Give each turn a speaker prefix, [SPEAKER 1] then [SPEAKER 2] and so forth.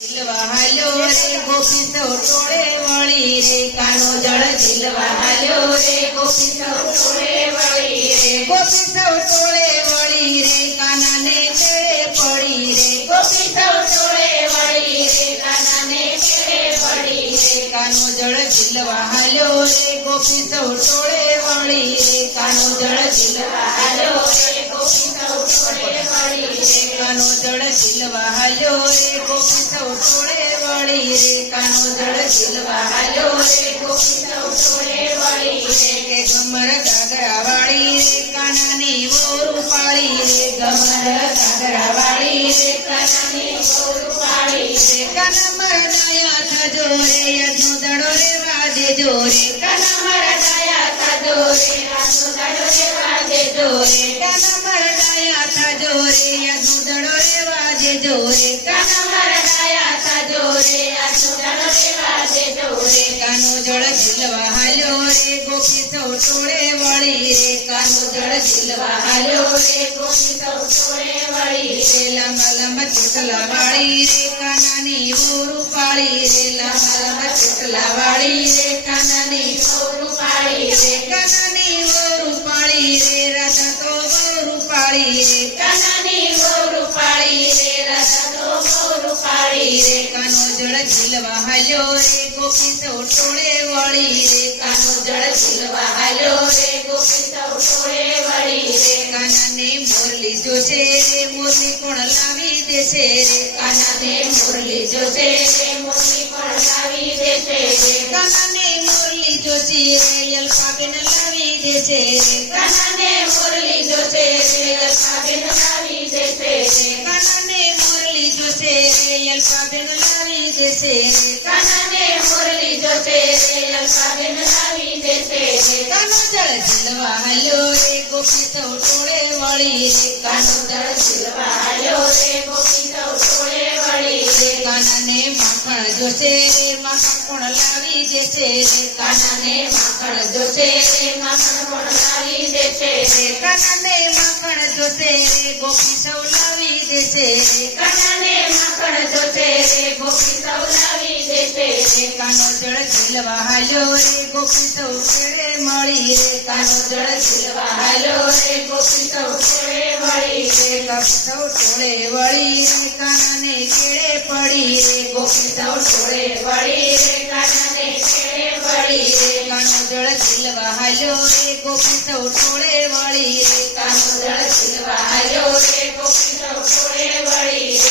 [SPEAKER 1] ઝીલવા હાલ્યો રે ગોપી સૌ ટોળે વળી રે કાનો જળ ઝીલવા હાલ્યો રે ગોપી સૌ ટોળે વળી રે ગોપી સૌ ટોળે વળી રે કાનાને તેડે પડી રે ગોપી સૌ ટોળે વળી રે કાનાને તેડે પડી રે કાનો જળ ઝીલવા હાલ્યો રે ગોપી સૌ ટોળે વળી રે કાનો જળ જળ ઝીલવા હાલ્યો રે ગોપી સૌ ટોળે વળી રે કાનો જળ ઝીલવા હાલ્યો રે ગોપી સૌ ટોળે વળી રે કે ગમર ગાગરા વાળી રે કાનાની વોરું પાળી રે ગમર ગાગરા વાળી રે કાનાની વોરું પાળી રે કાના મારા દયા થજો રે યજ્ઞ દડો રે વાજે જો રે કાના મારા દયા થજો રે યજ્ઞ દડો રે વાજે જો રે કાના મારા દયા થજો રે યજ્ઞ દડો રે વાજે જો રે કાના મારા દયા થજો રે યજ્ઞ દડો રે વાજે જો રે. કાનો જળ ઝીલવા હાલ્યો રે ગોપી સૌ ટોળે વળી રે કાનો જળ રે ગોપી સૌ તો જળ ઝીલવા હાલ્યો રે ગોપી સૌ ટોળે વળી રે કાનો જળ ઝીલવા હાલ્યો રે ગોપી સૌ ટોળે વળી રે કાનાને મોરલી જોશે રે મોરલી કોણ લાવી દેશે રે કાનાને મોરલી જોશે રે મોરલી કોણ લાવી દેશે રે કાનાને મોરલી જોશે રે યલકાબેન લાવી દેશે રે રે કાનાને મોરલી જોતે રે યલકાબેન લાવી દેશે છે કાનો જળ ઝીલવા હાલ્યો રે, ગોપી તો ટોળે વળી કાનો જળ ઝીલવા હાલ્યો રે, ગોપી તો ટોળે વળી કાનાને માખણ જોશે માખણ કોણ લાવી દેશે રે. કાનાને માખણ જોશે માખણ કોણ લાવી દેશે રે. કાનાને માખણ જોશે ગોપી સૌ લાવી દેશે રે. કાનાને રે કાનો જળ ખીલવા હાલો રે ગોપી સૌ કેળે મળી રે કાનો જળ ખીલવા હાલો રે ગોપી સૌ કેળે મળી રે ગપ સૌ ટોળે વળી રે કાનાને કેળે પડી રે ગોપી સૌ ટોળે વળી રે કાનાને કેળે પડી રે કાનો જળ ખીલવા હાલો રે ગોપી સૌ ટોળે વળી રે કાનો
[SPEAKER 2] જળ ખીલવા હાલો રે ગોપી સૌ ટોળે વળી રે